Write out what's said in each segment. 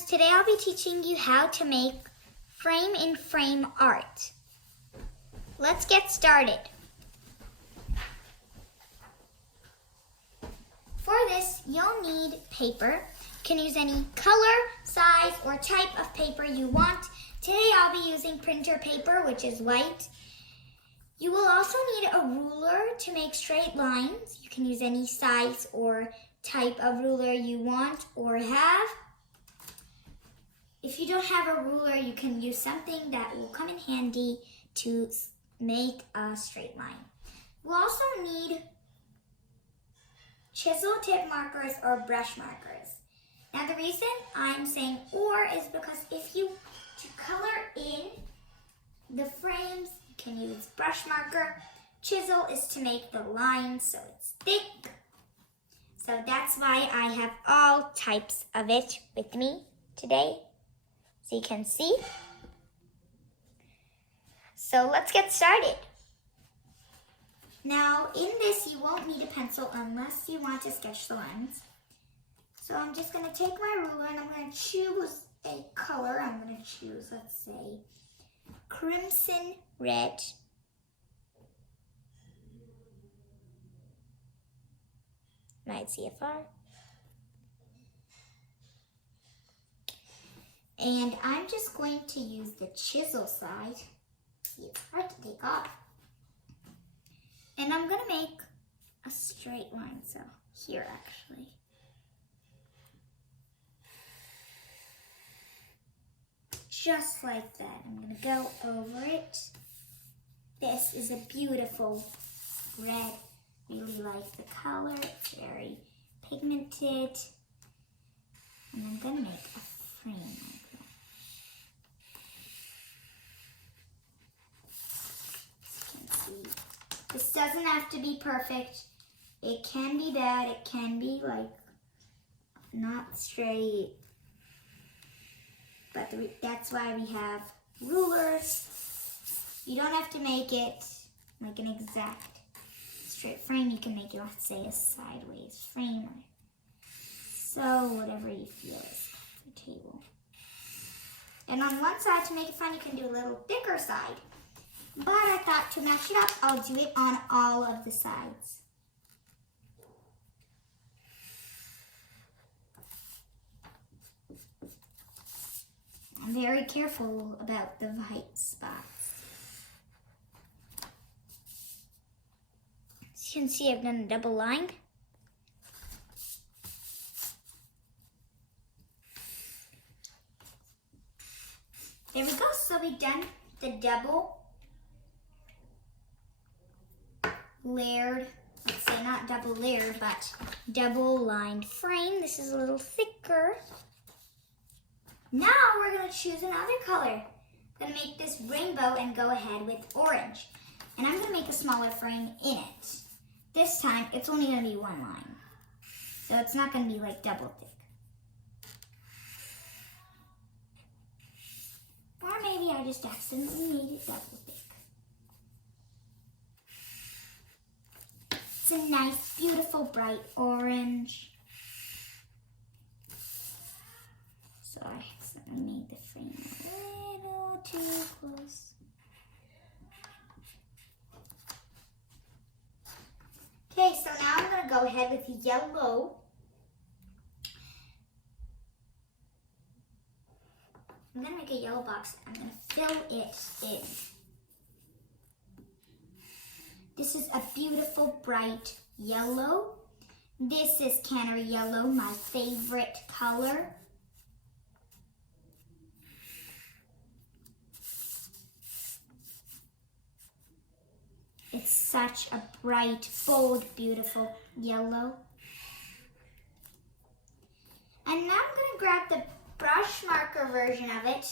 friends, today I'll be teaching you how to make frame-in-frame art. Let's get started. For this, you'll need paper. You can use any color, size, or type of paper you want. Today I'll be using printer paper, which is white. You will also need a ruler to make straight lines. You can use any size or type of ruler you want or have. If you don't have a ruler, you can use something that will come in handy to make a straight line. We'll also need chisel tip markers or brush markers. Now the reason I'm saying or is because if you to color in the frames, you can use brush marker. Chisel is to make the lines so it's thick. So that's why I have all types of it with me today, so you can see. So let's get started. Now in this you won't need a pencil unless you want to sketch the lines. So I'm just going to take my ruler and I'm going to choose a color. I'm going to choose, let's say, crimson red. My CFR. And I'm just going to use the chisel side. See, it's hard to take off. And I'm going to make a straight line, so here actually. Just like that. I'm going to go over it. This is a beautiful red. Really like the color. It's very pigmented. And I'm going to make a frame like that. As you can see, this doesn't have to be perfect. It can be bad. It can be like not straight. But that's why we have rulers. You don't have to make it like an exact straight frame. You can make it, let's say, a sideways frame. So whatever you feel is comfortable. And on one side, to make it fun, you can do a little thicker side. But I thought to match it up, I'll do it on all of the sides. I'm very careful about the white spots. As you can see, I've done a double line. There we go, so we've done the double layered, let's say not double layered, but double lined frame. This is a little thicker. Now we're going to choose another color. I'm going to make this rainbow and go ahead with orange. And I'm going to make a smaller frame in it. This time, it's only going to be one line. So it's not going to be like double thick. Or maybe I just accidentally made it double thick. It's a nice, beautiful, bright orange. So I accidentally made the frame a little too close. Okay, so now I'm going to go ahead with the yellow. I'm going to make a yellow box. I'm going to fill it in. This is a beautiful, bright yellow. This is canary yellow, my favorite color. It's such a bright, bold, beautiful yellow. And now I'm going to grab the brush marker version of it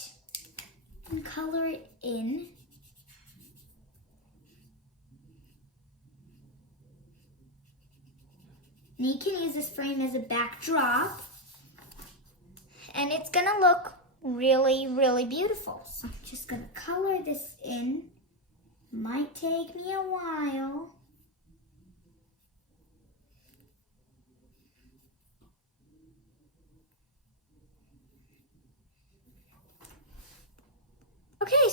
and color it in. And you can use this frame as a backdrop. And it's going to look really, really beautiful. So I'm just going to color this in. Might take me a while.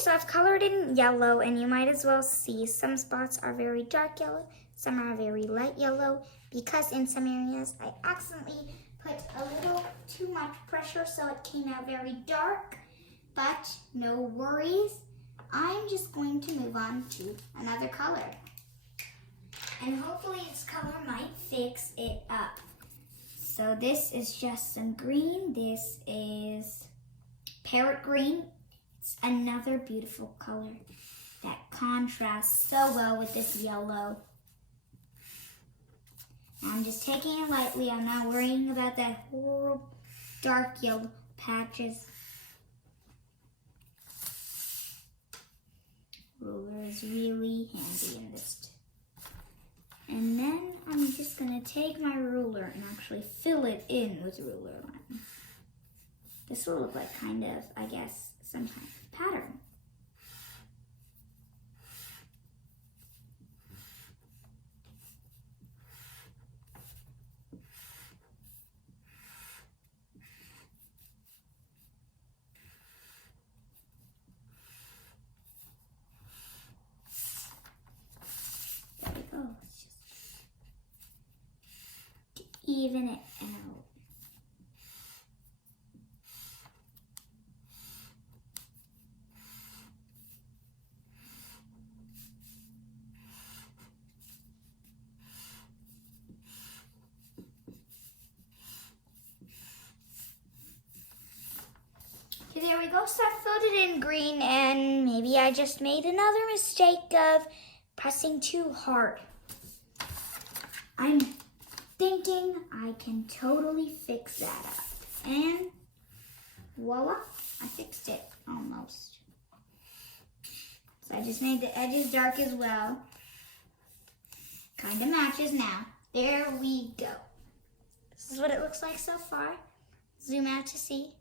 so I've colored in yellow, and you might as well see some spots are very dark yellow, some are very light yellow, because in some areas I accidentally put a little too much pressure, so it came out very dark, but no worries. I'm just going to move on to another color. And hopefully this color might fix it up. So this is just some green. This is parrot green. It's another beautiful color that contrasts so well with this yellow. I'm just taking it lightly. I'm not worrying about that horrible dark yellow patches. Ruler is really handy in this. And then I'm just going to take my ruler and actually fill it in with ruler line. This will look like kind of, I guess, some kind of pattern. There we go. Let's just even it out. Okay, there we go. So I filled it in green, and maybe I just made another mistake of pressing too hard. I'm thinking I can totally fix that up. And voila, I fixed it almost. So I just made the edges dark as well. Kind of matches now. There we go. This is what it looks like so far. Zoom out to see.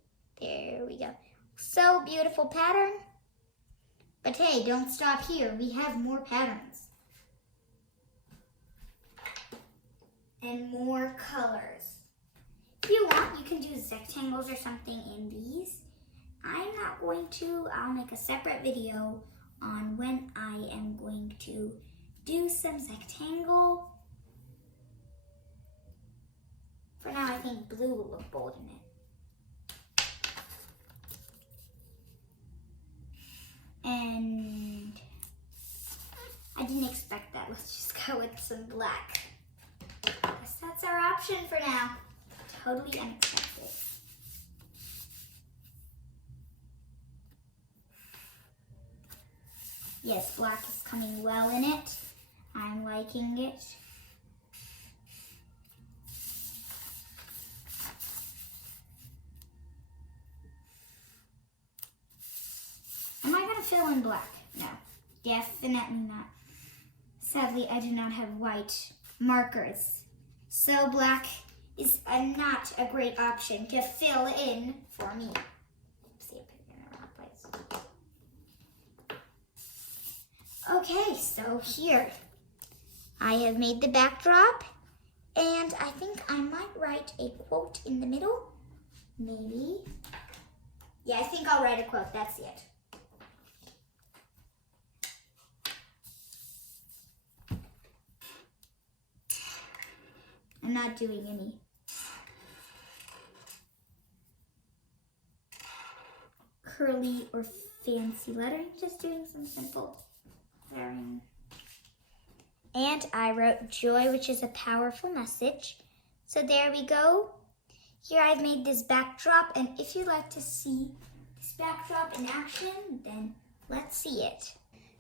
There we go. So beautiful pattern. But hey, don't stop here. We have more patterns. And more colors. If you want, you can do rectangles or something in these. I'm not going to. I'll make a separate video on when I am going to do some rectangle. For now, I think blue will look bold in it. And I didn't expect that. Let's just go with some black. Guess that's our option for now. Totally unexpected. Yes, black is coming well in it. I'm liking it. Am I going to fill in black? No, definitely not. Sadly, I do not have white markers. So black is not a great option to fill in for me. See, I put it in the wrong place. Okay, so here I have made the backdrop, and I think I might write a quote in the middle. Maybe. Yeah, I think I'll write a quote. That's it. I'm not doing any curly or fancy lettering, just doing some simple lettering. And I wrote joy, which is a powerful message. So there we go. Here I've made this backdrop, and if you'd like to see this backdrop in action, then let's see it.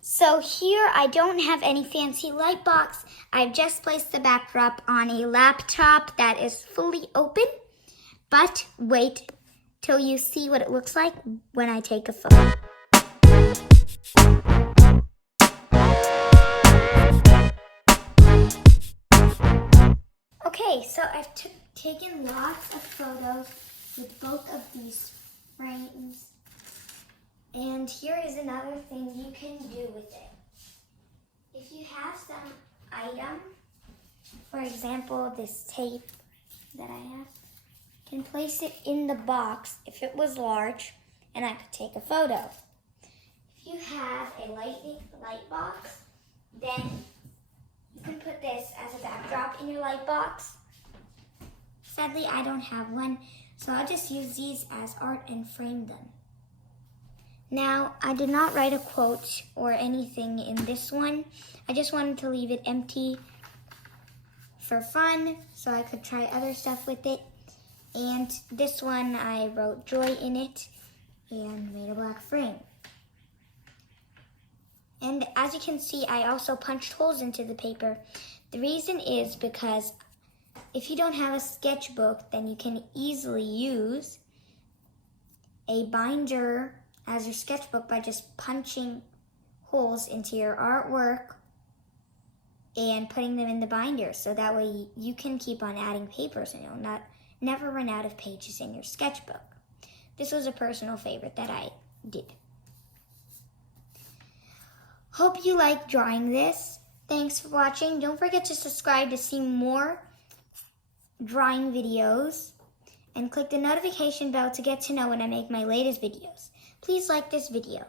So here I don't have any fancy light box. I've just placed the backdrop on a laptop that is fully open. But wait till you see what it looks like when I take a photo. Okay, so I've taken lots of photos with both of these frames. And here is another thing you can do with it. If you have some item, for example, this tape that I have, you can place it in the box if it was large, and I could take a photo. If if you have a light box, then you can put this as a backdrop in your light box. Sadly, I don't have one, so I'll just use these as art and frame them. Now, I did not write a quote or anything in this one. I just wanted to leave it empty for fun, so I could try other stuff with it. And this one, I wrote joy in it and made a black frame. And as you can see, I also punched holes into the paper. The reason is because if you don't have a sketchbook, then you can easily use a binder as your sketchbook by just punching holes into your artwork and putting them in the binder. So that way you can keep on adding papers and you'll never run out of pages in your sketchbook. This was a personal favorite that I did. Hope you like drawing this. Thanks for watching. Don't forget to subscribe to see more drawing videos and click the notification bell to get to know when I make my latest videos. Please like this video.